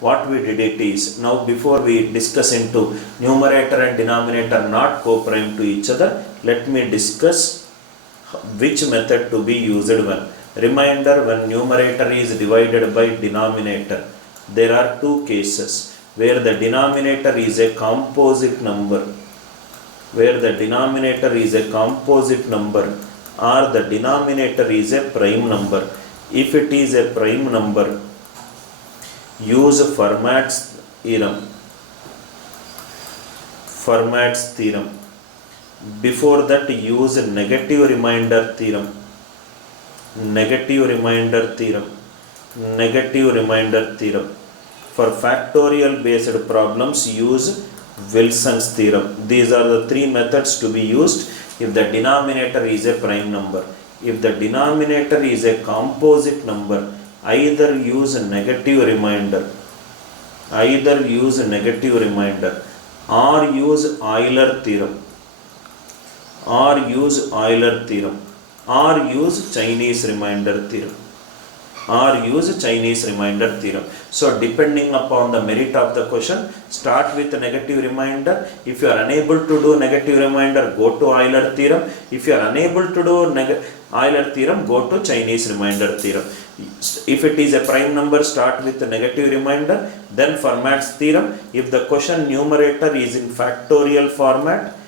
what we did it is, now before we discuss into numerator and denominator not co-prime to each other, let me discuss which method to be used when. Reminder, when numerator is divided by denominator, there are two cases where the denominator is a composite number, or the denominator is a prime number. If it is a prime number, use Fermat's theorem. Before that, use negative remainder theorem. For factorial based problems, use Wilson's theorem. These are the three methods to be used if the denominator is a prime number. If the denominator is a composite number, either use negative remainder or use Euler theorem or use Chinese remainder theorem. So depending upon the merit of the question, start with negative remainder. If you are unable to do negative remainder, go to Euler theorem. If you are unable to do Euler theorem, go to Chinese remainder theorem. If it is a prime number, start with the negative remainder, then Fermat's theorem. If the question numerator is in factorial format,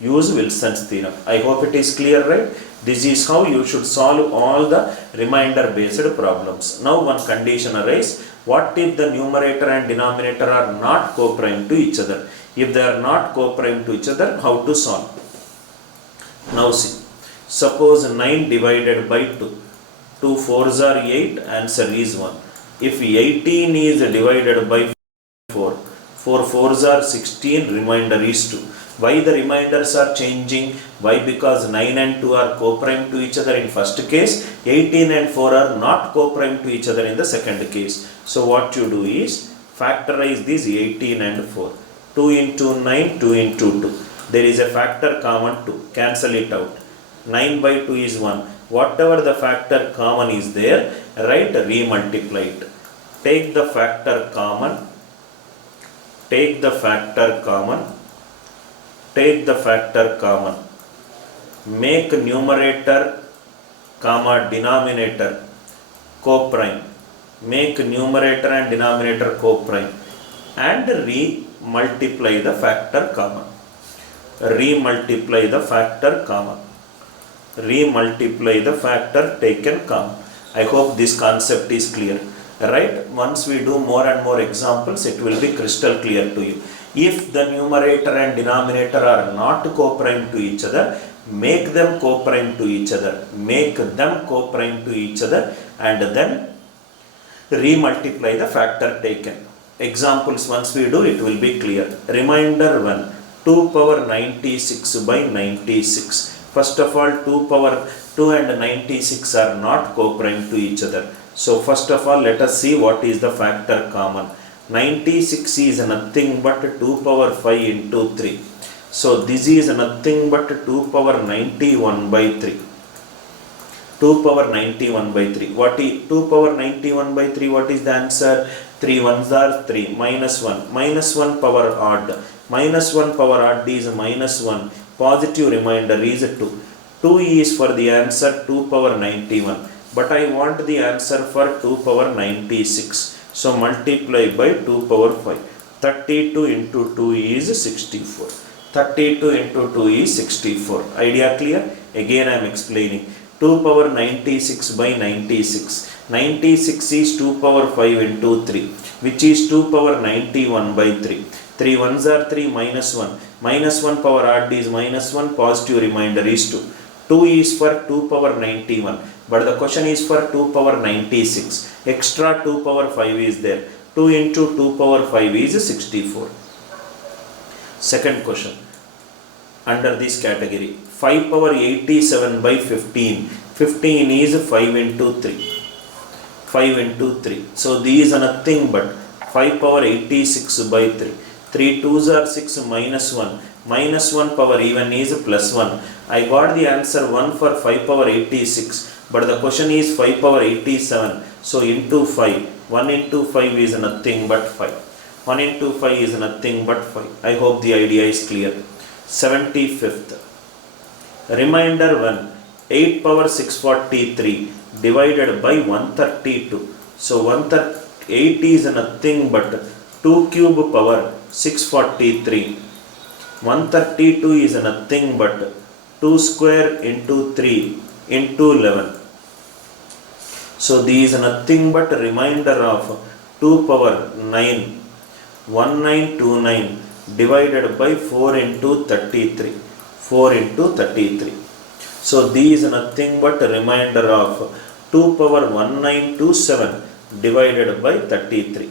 use Wilson's theorem. I hope it is clear, right? This is how you should solve all the remainder based problems. Now one condition arises. What if the numerator and denominator are not co-prime to each other? If they are not co-prime to each other, how to solve? Now see, suppose 9 divided by 2. 2 4s are 8, answer is 1. If 18 is divided by 4, 4 4s are 16, remainder is 2. Why the remainders are changing? Why? Because 9 and 2 are co-prime to each other in first case, 18 and 4 are not co-prime to each other in the second case. So what you do is, factorize these 18 and 4. 2 into 9, 2 into 2. There is a factor common 2. Cancel it out. 9 by 2 is 1. Whatever the factor common is there, right, remultiply it. Take the factor common. Make numerator, denominator co-prime. Make numerator and denominator co-prime. And re-multiply the factor common. Re-multiply the factor taken common. I hope this concept is clear. Right? Once we do more and more examples, it will be crystal clear to you. If the numerator and denominator are not co-prime to each other, make them co-prime to each other. And then re-multiply the factor taken. Examples once we do, it will be clear. Reminder 1. 2 power 96 by 96. First of all, 2 and 96 are not co-prime to each other. So first of all, let us see what is the factor common. 96 is nothing but 2 power 5 into 3. So this is nothing but 2 power 91 by 3. 2 power 91 by 3. What is 2 power 91 by 3? What is the answer? 3 ones are 3. Minus 1. Minus 1 power odd. Minus 1 power odd is minus 1. Positive remainder is 2. 2 is for the answer 2 power 91. But I want the answer for 2 power 96. So multiply by 2 power 5. 32 into 2 is 64. 32 into 2 is 64. Idea clear? Again I am explaining. 2 power 96 by 96. 96 is 2 power 5 into 3, which is 2 power 91 by 3. 3 ones are 3 minus 1. Minus 1 power odd is minus 1. Positive remainder is 2. 2 is for 2 power 91. But the question is for 2 power 96. Extra 2 power 5 is there. 2 into 2 power 5 is 64. Second question. Under this category. 5 power 87 by 15. 15 is 5 into 3. 5 into 3. So these are nothing but 5 power 86 by 3. 3 2s are 6 minus 1. minus 1 power even is plus 1. I got the answer 1 for 5 power 86, but the question is 5 power 87. So into 5, 1 into 5 is nothing but 5. 1 into 5 is nothing but 5. I hope the idea is clear. 75th. Reminder 1, 8 power 643 divided by 132. So 8 is nothing but 2 cube power 643. 132 is nothing but 2 square into 3 into 11. So these is nothing but remainder of 2 power 9, 1929 divided by 4 into 33. 4 into 33. So these is nothing but remainder of 2 power 1927 divided by 33.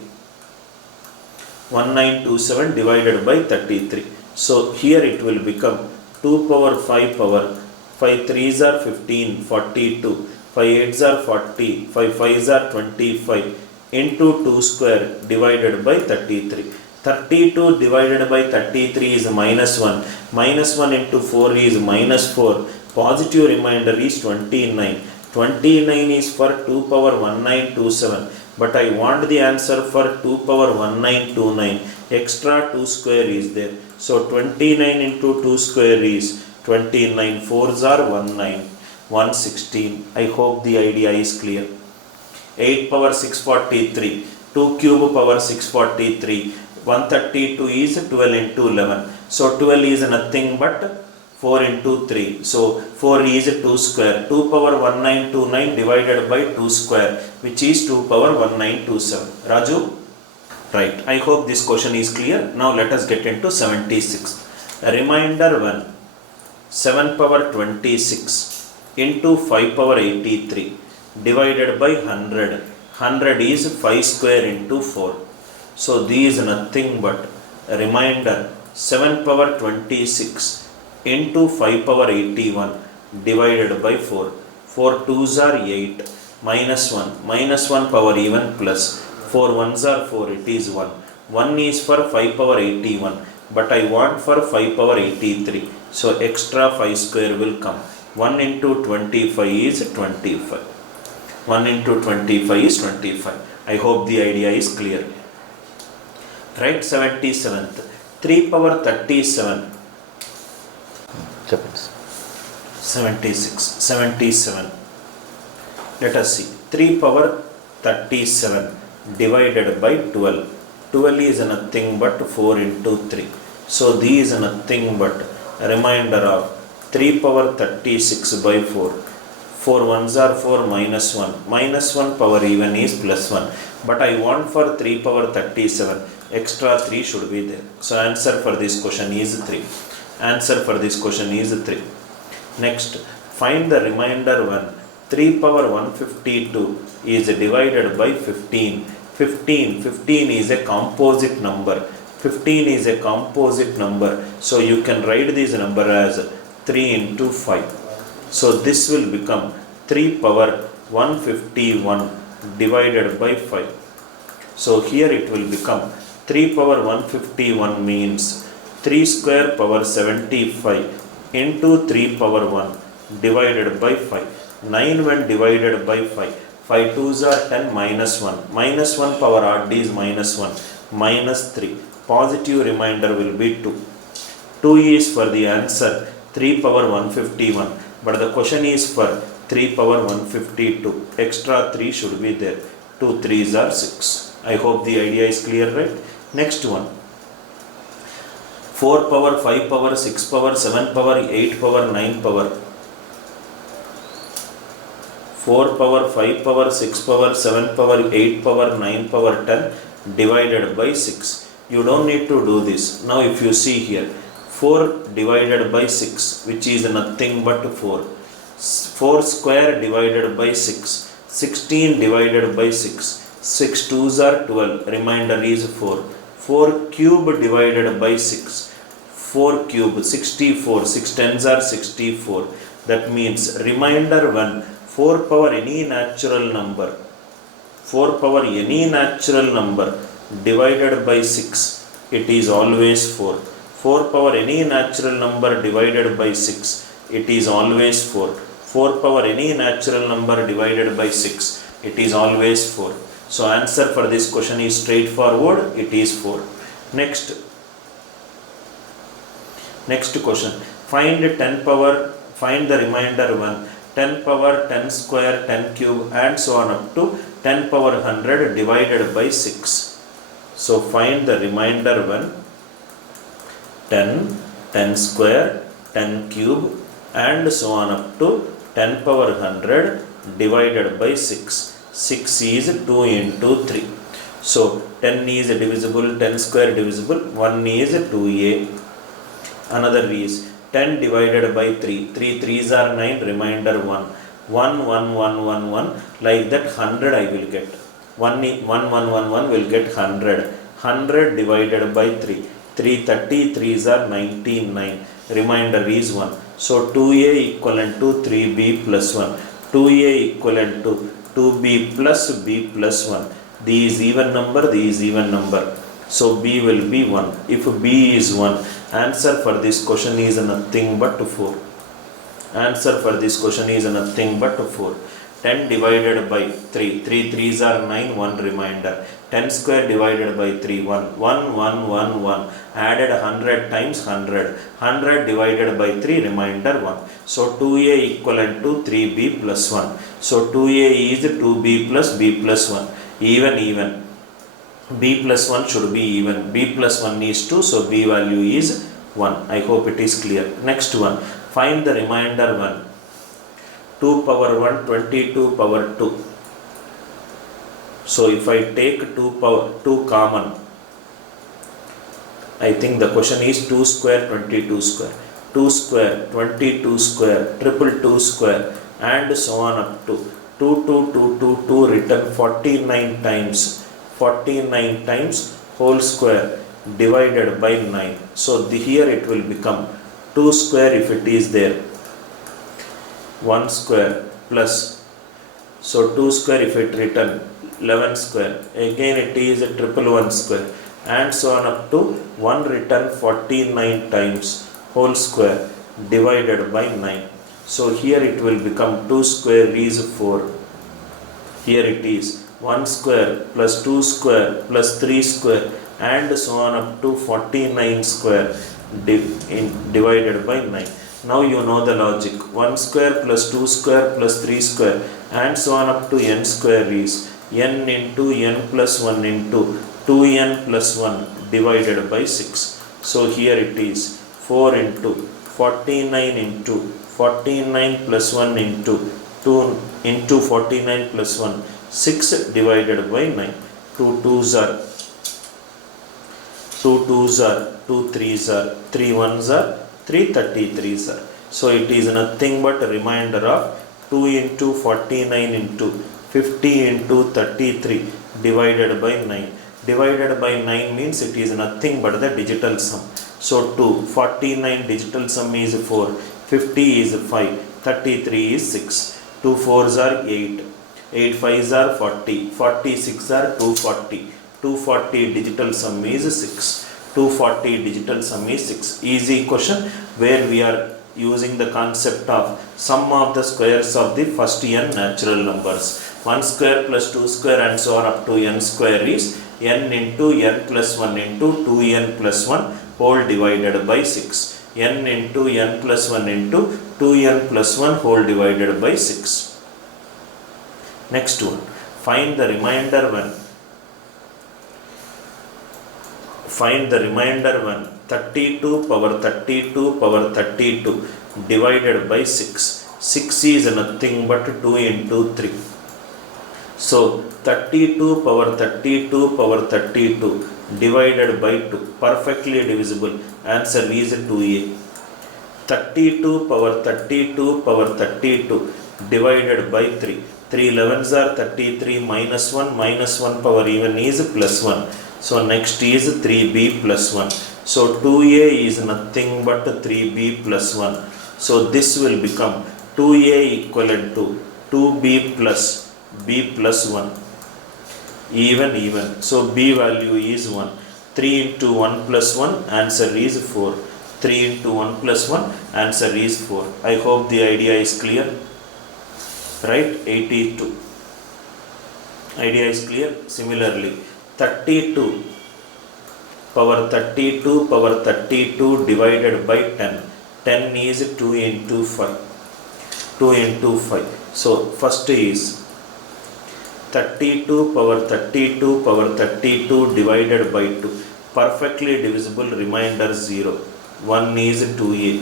1927 divided by 33. So here it will become 2 power 5 power 5 3s are 15, 42, 5 8s are 40, 5 5s are 25 into 2 square divided by 33. 32 divided by 33 is minus 1. Minus 1 into 4 is minus 4. Positive remainder is 29. 29 is for 2 power 1927. But I want the answer for 2 power 1929. Extra 2 square is there. So 29 into 2 square is 29. 4s are 19. 116. I hope the idea is clear. 8 power 643. 2 cube power 643. 132 is 12 into 11. So 12 is nothing but 4 into 3. So 4 is 2 square. 2 power 1929 divided by 2 square, which is 2 power 1927. Raju? Right. I hope this question is clear. Now let us get into 76. Reminder 1. 7 power 26 into 5 power 83 divided by 100. 100 is 5 square into 4. So these is nothing but reminder 7 power 26 into 5 power 81 divided by 4. 4 2s are 8 minus 1. Minus 1 power even plus 4 1s are 4. It is 1. 1 is for 5 power 81. But I want for 5 power 83. So extra 5 square will come. 1 into 25 is 25. 1 into 25 is 25. I hope the idea is clear. Right. 77th. 3 power 37. 76. 77. Let us see. 3 power 37 divided by 12. 12 is nothing but 4 into 3. So these is nothing but remainder of 3 power 36 by 4. 4 1s are 4 minus 1. Minus 1 power even is plus 1. But I want for 3 power 37. Extra 3 should be there. So answer for this question is 3. Answer for this question is 3. Next, find the remainder 1. 3 power 152 is divided by 15. 15 is a composite number. 15 is a composite number. So you can write this number as 3 into 5. So this will become 3 power 151 divided by 5. So here it will become 3 power 151 means 3 square power 75 into 3 power 1 divided by 5. 9 when divided by 5. 5 2s are 10 minus 1. Minus 1 power odd is minus 1. Minus 3. Positive remainder will be 2. 2 is for the answer 3 power 151. But the question is for 3 power 152. Extra 3 should be there. 2 3s are 6. I hope the idea is clear, right? Next one. 4 power 5 power 6 power 7 power 8 power 9 power. 4 power 5 power 6 power 7 power 8 power 9 power 10 divided by 6. You don't need to do this. Now if you see here, 4 divided by 6, which is nothing but 4. 4 square divided by 6. 16 divided by 6. 6 2s are 12. Remainder is 4. 4 cube divided by 6. 4 cube 64. 6 10s are 64. That means remainder 1. 4 power any natural number. 4 power any natural number divided by 6. It is always 4. 4 power any natural number divided by 6, it is always 4. 4 power any natural number divided by 6, it is always 4. So answer for this question is straightforward, it is 4. Next question. Find the remainder 1. 10 power 10 square 10 cube and so on up to 10 power 100 divided by 6. So find the remainder 1. 10, 10 square, 10 cube and so on up to 10 power 100 divided by 6. 6 is 2 into 3. So 10 is divisible, 10 square divisible, 1 is 2a. Another is 10 divided by 3. 3 3s are 9, remainder 1. 1, 1, 1, 1, 1. Like that 100 I will get. 1, 1, 1, 1, 1 will get 100. 100 divided by 3. 3 30, 3s are 99. Remainder is 1. So 2a equivalent to 3b plus 1. 2a equivalent to 2b plus b plus 1. These even number, these even number. So b will be 1. If b is 1, answer for this question is nothing but 4. Answer for this question is nothing but 4. 10 divided by 3. 3 3s are 9, 1 remainder. 10 square divided by 3, 1. 1, 1, 1, 1. Added 100 times 100. 100 divided by 3, remainder 1. So 2a equivalent to 3b plus 1. So 2a is 2b plus b plus 1. Even. B plus 1 should be even. B plus 1 is 2, so b value is 1. I hope it is clear. Next one. Find the remainder 1. 2 power 1, 22 power 2. So if I take 2 common, I think the question is 2 square, 22 square. 2 square, 22 square, 222 square and so on up to 2, 2, 2, 2, 2 written 49 times. 49 times whole square divided by 9. So here it will become 2 square if it is there. 1 square plus. So 2 square if it written 11 square. Again it is a 111 square. And so on up to 1 written 49 times whole square divided by 9. So here it will become 2 square is 4. Here it is 1 square plus 2 square plus 3 square and so on up to 49 square divided by 9. Now you know the logic. 1 square plus 2 square plus 3 square and so on up to n square is n into n plus 1 into 2n plus 1 divided by 6. So here it is 4 into 49 into 49 plus 1 into 2 into 49 plus 1, 6 divided by 9. 2 2s are 2 2s are 2 3s are 3 1s are 3 33s are. So it is nothing but a remainder of 2 into 49 into 50 into 33 divided by 9. Divided by 9 means it is nothing but the digital sum. So 2, 49 digital sum is 4, 50 is 5, 33 is 6. 2 4s are 8, 8 5s are 40, 46 are 240. 240 digital sum is 6. 240 digital sum is 6. Easy question where we are using the concept of sum of the squares of the first n natural numbers. 1 square plus 2 square and so on up to n square is n into n plus 1 into 2n plus 1 whole divided by 6. n into n plus 1 into 2n plus 1 whole divided by 6. Next one. Find the remainder 1. Find the remainder 1. 32 power 32 power 32 divided by 6. 6 is nothing but 2 into 3. So 32 power 32 power 32 divided by 2. Perfectly divisible. Answer is 2a. 32 power 32 power 32 divided by 3. 3 11s are 33 minus 1 power even is plus 1. So next is 3b plus 1. So 2a is nothing but 3b plus 1. So this will become 2a equivalent to 2b plus b plus 1. Even. So b value is 1. 3 into 1 plus 1, answer is 4. 3 into 1 plus 1, answer is 4. I hope the idea is clear. Right? 82. Idea is clear. Similarly, 32 power 32 divided by 10. 10 is 2 into 5. 2 into 5. So first is 32 power 32 divided by 2. Perfectly divisible, remainder 0. 1 is 2a.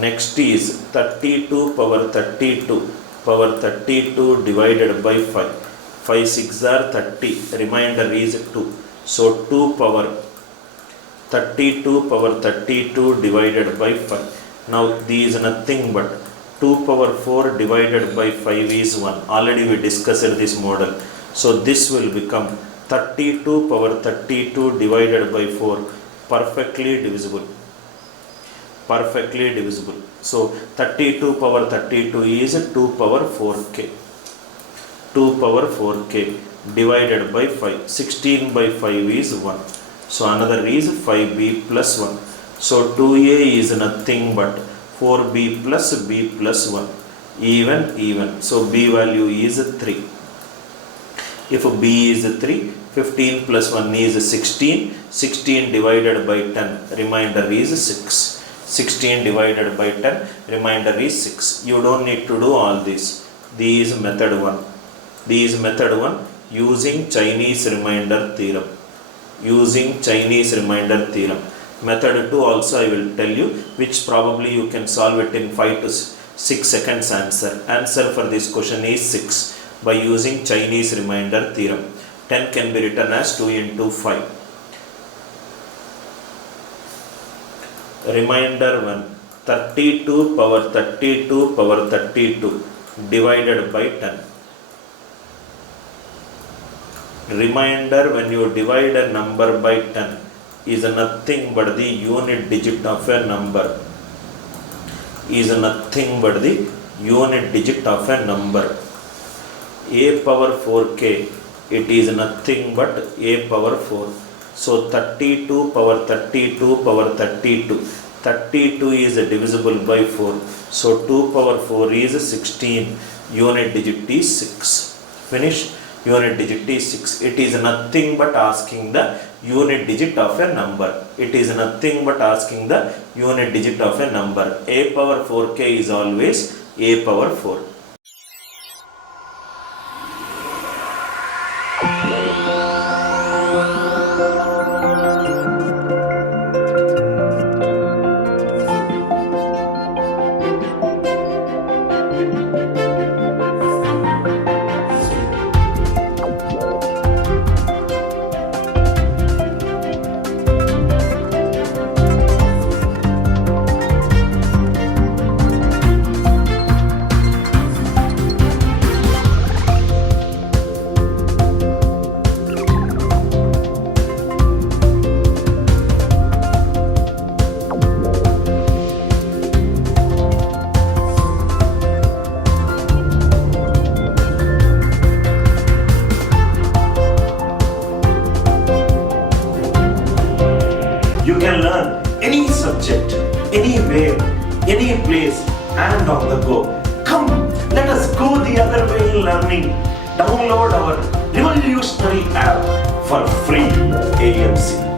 Next is 32 power 32 divided by 5. 5 6 are 30. Remainder is 2. So 2 power 32 divided by 5. Now this is nothing but 2 power 4 divided by 5 is 1. Already we discussed this model. So this will become 32 power 32 divided by 4. Perfectly divisible. Perfectly divisible. So 32 power 32 is 2 power 4k. 2 power 4k divided by 5. 16 by 5 is 1. So another is 5b plus 1. So 2a is nothing but 4b plus b plus 1. Even. So b value is 3. If b is 3, 15 plus 1 is 16. 16 divided by 10, remainder is 6. 16 divided by 10, remainder is 6. You don't need to do all this. This is method 1. This is method 1 using Chinese remainder theorem. Using Chinese remainder theorem. Method 2 also I will tell you, which probably you can solve it in 5 to 6 seconds answer. Answer for this question is 6 by using Chinese remainder theorem. 10 can be written as 2 into 5. Remainder 1. 32 power 32 divided by 10. Remainder, when you divide a number by 10, is nothing but the unit digit of a number. Is nothing but the unit digit of a number. A power 4k, it is nothing but a power 4. So 32 power 32. 32 is divisible by 4. So 2 power 4 is 16. Unit digit is 6. Finish. Unit digit is 6. It is nothing but asking the unit digit of a number. It is nothing but asking the unit digit of a number. A power 4k is always a power 4. You can learn any subject, anywhere, any place, and on the go. Come, let us go the other way in learning. Download our revolutionary app for free. ANC.